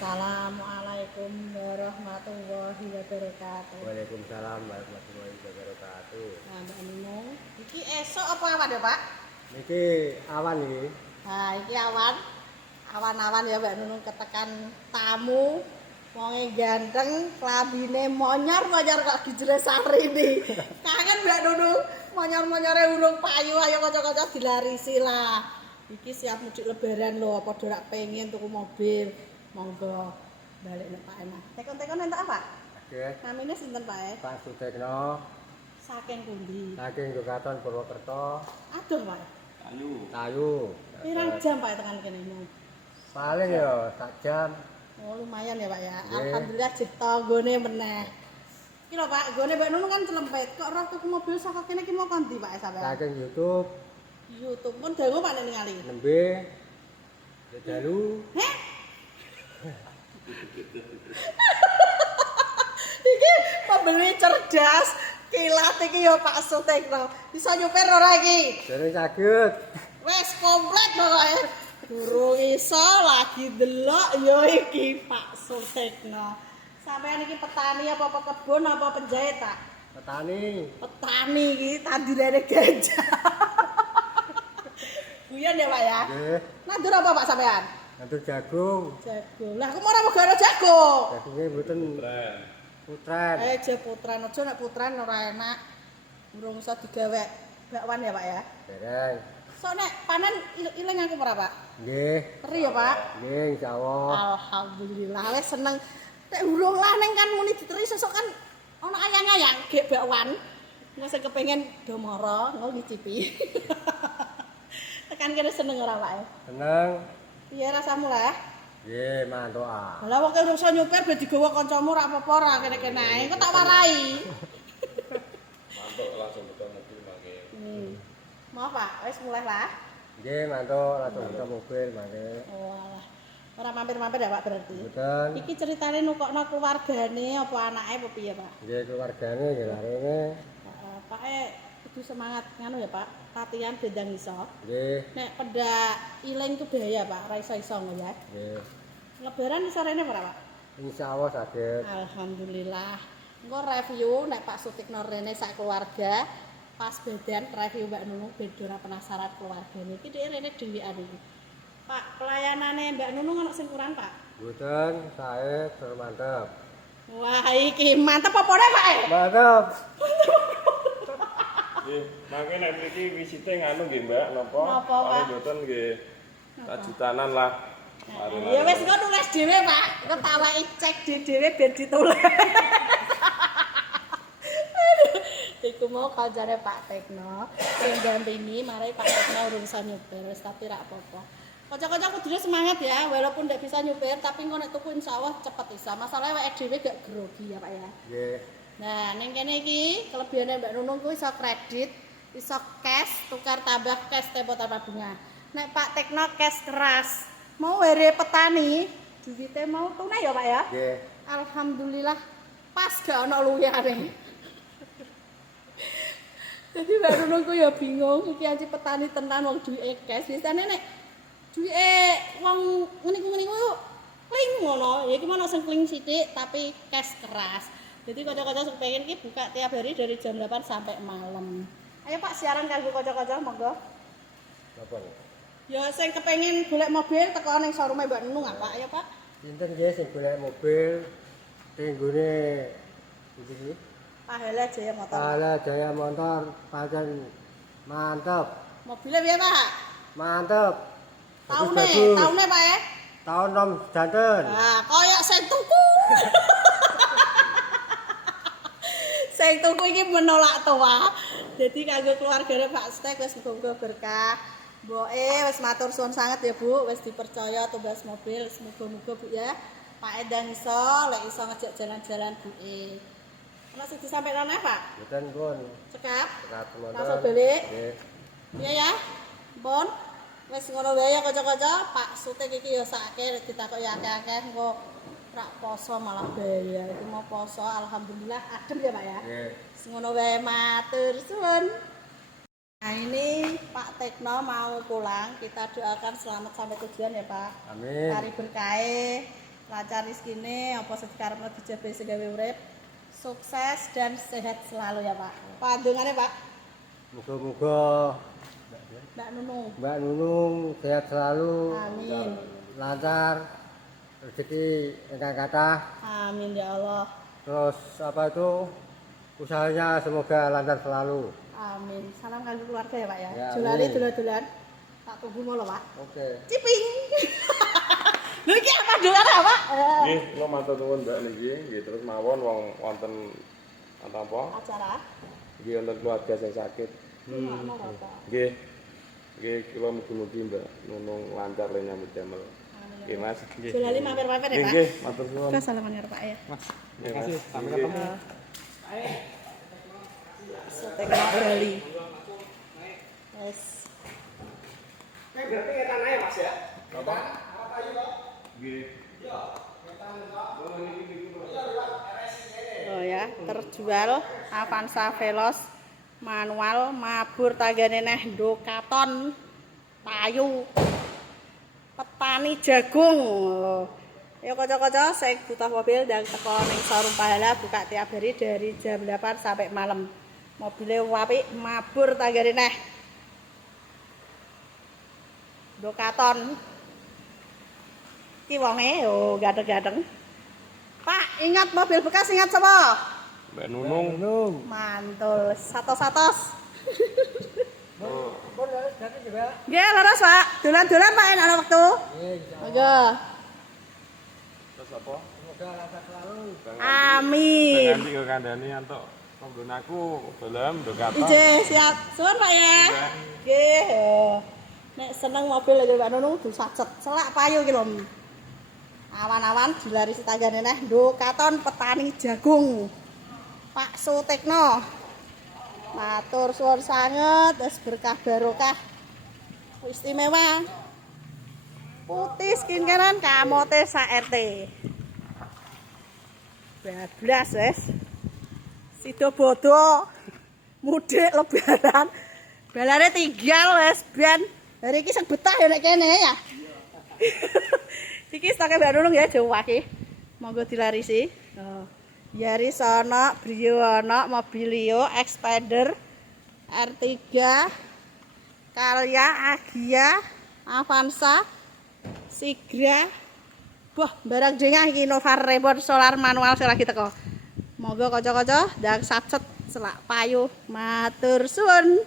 Assalamualaikum warahmatullahi wabarakatuh. Waalaikumsalam warahmatullahi wabarakatuh. Nah, Mbak Nunung, iki esok apa awan ya, Pak? Niki awan iki. Nah, iki awan. Awan-awan ya Mbak Nunung ketekan tamu. Wonge ganteng, klambine monyor-monyor kok dijele Sarini. Kangen Mbak Nunung, monyor-monyore urung payu ayo kanca-kanca dilarisi lah. Iki siap mudik lebaran lho, padha rak pengen tuku mobil. Monggo balik nek Pak Enak. Tekon-tekon entuk apa? Nggih. Namine sinten Pak? Pak Sutekno Saking pundi? saking Jogaton Purwokerto. Aduh Pak. Tayu. Pirang jam Pak tekan kene? Paling ya sak jam. Oh lumayan ya Pak ya. Nggih. Alhamdulillah jeh tanggane meneh. Iki lho Pak, gone Mbak Nunung kan celempet. Kok roh tuku mobil saka kene ki mau kondi Pak sampean? Saking YouTube YouTube pun dangu Pak nek ningali. nembe dalu. Heh? Iki pembeli cerdas, kilat iki ya Pak Sutekno. Bisa nyupir ora iki? Dereng saged. Wes komplit pokoke. Durung iso lagi delok ya iki Pak Sutekno. Sampeyan iki petani apa kebun apa penjahit tak? Petani. Petani iki tandirane gajah. Guyon ya Pak ya? Nggih. Nandur apa Pak sampean? Nandur jagung. Jagung. Lah kok ora megara jagung? Jagungnya mboten putran. Je putran aja nek putran ora enak. Urung iso digawe bakwan ya Pak ya? Dereng. Sok nek panen ilang aku ora Pak? Nggih. Teri ya Pak? Nggih insyaallah. Alhamdulillah wis seneng. Nek urung lah neng kan muni diteri sesuk kan ana ayang-ayang gek bakwan. Engko sing kepengin do mara engko ngicipi. Tekan kene seneng ora Pak? Seneng. Piye rasamu lah? Nggih, mantuk ah. Lah wong urung iso nyupir ben digawa kancamu ora apa-apa ora kene-kene ae. Engko tak warai. Mantuk langsung buka mobil mangke. Maaf Pak, wis mulai lah. Nggih, mantuk langsung buka mobil mangke. Oh alah. Ora mampir-mampir ya Pak berarti. Mboten. Iki ceritane nukokno keluargane apa anake apa piye Pak? Nggih keluargane nggih larene. Pak kudu semangat ngono ya Pak. Latihan bendang iso. Nggih, Nek pedak iling ku bahaya Pak, ora iso-iso ngono ya. nggih. Lebaran iso rene ora Pak? Insyaallah saged. Alhamdulillah. Engko review nek Pak Sutikno rene sak keluarga pas bedan review Mbak Nunung ben ora penasaran keluargane iki dhek rene dhewean iki. Pak, pelayanane Mbak Nunung ana sing kurang Pak? Mboten, sae tur mantep. Wah, iki mantep apa ora Pak? Mantep. Nggih, mangke nek mriki visite nganu nggih Mbak, napa? Napa, Pak? Paling mboten nggih sajutanan lah. Mari. Ya wis engko nulis dhewe Pak. Engko tak wae cek dhewe ben ditulis. Iku mau kancane Pak Tekno sing dampingi mari Pak Tekno urung iso nyupir wis tapi ra apa-apa. Kanca-kanca kudune semangat ya, walaupun ndak bisa nyupir tapi engko nek tuku insyaallah cepet iso. Masalahnya awake dhewe gak grogi ya Pak ya. Nggih. Nah, ning kene iki kelebihane Mbak Nunung kuwi iso kredit, iso cash, tukar tambah cash tempo tanpa bunga. Nek Pak Tekno cash keras, mau were petani, duwite mau tunai ya Pak ya? Nggih. Alhamdulillah pas gak ono luyane. Jadi Mbak Nunung ku ya bingung, iki anci petani tenan wong duwike cash. Biasane nek duwike wong ngene-ngene kling ngono, ya iki mau sing kling sithik tapi cash keras. Jadi kanca-kanca sing pengen ki buka tiap hari dari jam 8 sampai malam. Ayo Pak siaran kanggo kanca-kanca monggo. Napa? Ya sing kepengin golek mobil teko ning showroom Mbak Nunung apa? Ayo Pak. Pinten nggih sing golek mobil tinggune iki? Pahala Jaya Motor. Ala Jaya Motor pancen mantep. Mobilnya piye Pak? Mantep. Taune Pak ya? Tahun nom janten. Nah, koyo sing tuku. Sing tuku iki menolak tua. Jadi kanggo keluargane Pak Stek wis muga-muga berkah. Mboke wis matur suwun sanget ya Bu, wis dipercaya tugas mobil, semoga-moga Bu ya. Pak Endang iso, lek iso ngejak jalan-jalan buke. Ana sing disampaikan Pak? Mboten pun. Cekap. Ratu motor. Langsung balik. Nggih. Iya ya. Pun wis ngono wae ya kanca-kanca, Pak Sutik iki ya sakake ditakoki akeh-akeh engko rak poso malah bahaya. Iki mau poso alhamdulillah adem ya Pak ya. Nggih. Wis ngono wae matur suwun. Nah ini Pak Tekno mau pulang, kita doakan selamat sampai tujuan ya Pak. Amin. Cari berkah, lancar rezekine, apa sekarepno dijabe segawe urip. Sukses dan sehat selalu ya, Pak. Pandungane, Pak. Muga-muga Mbak Nunung. Mbak Nunung sehat selalu, Amin. lancar, rezeki ingkang kathah. Amin ya Allah. Terus apa itu usahanya semoga lancar selalu. Amin. Salam kanggo keluarga ya, Pak ya. Ya, Julali amin. dolan-dolan. Tak tunggu mulu, Pak. Oke. Ciping. Lho iki apa dongane, Pak? Nggih, kula matur nuwun Mbak niki, nggih terus mawon wonten apa? Acara. Nggih wonten keluarga sing sakit. Ngono, Bapak. Nggih. Nggih kula mugi-mugi Mbak Nunung lancar le nyambut damel. Nggih Mas. Nggih. Julali mampir-mampir ya, Pak. Nggih, matur nuwun. Terus salaman ya, Pak ya. Nggih, Mas. Sampai Nggih. ketemu. Sotek Bali. Yes. Berarti ngetan aja Mas ya? Nggih. Oh ya, terjual Avanza Veloz manual mabur tagane neh Ducaton payu petani jagung. Ya kaca-kaca sing butuh mobil dan teko ning showroom Pahala buka tiap hari dari jam 8 sampai malam. Mobilnya apik mabur tagane neh Ducaton. Ki wonge yo gadeng-gadeng. Pak, ingat mobil bekas ingat sapa? Mbak Nunung. Nunung. Mantul, satos-satos. Pun harus ganti juga. Nggih, leres, Pak. Dolan-dolan Pak enak waktu. Monggo. Terus apa? Semoga lancar selalu. Amin. Nanti ke kandhane antuk penggunaku film Ducaton. Ije, siap. Suwun Pak ya. Nggih. Nek seneng mobil lagi Mbak Nunung du sacet. Selak payu ki lho. Awan-awan dilarisi tagane neh Ducaton petani jagung. Pak Sutekno. Matur suwun sanget, wis berkah barokah. Istimewa. Putih skincarean kamote sak RT. Bablas wis. Sido bodo mudik lebaran. Balane tinggal wis ben. Hari iki sing betah ya nek kene ya. Iki stoke Mbak Nunung ya Jawa iki. Monggo dilarisi. Oh. Yaris ana, Brio ana, Mobilio, Expander, R3, Karya, Agia, Avanza, Sigra. Wah, barang dengah iki Nova Reborn solar manual sing lagi teko. Monggo kanca-kanca ndang sacet selak payu. Matur suwun.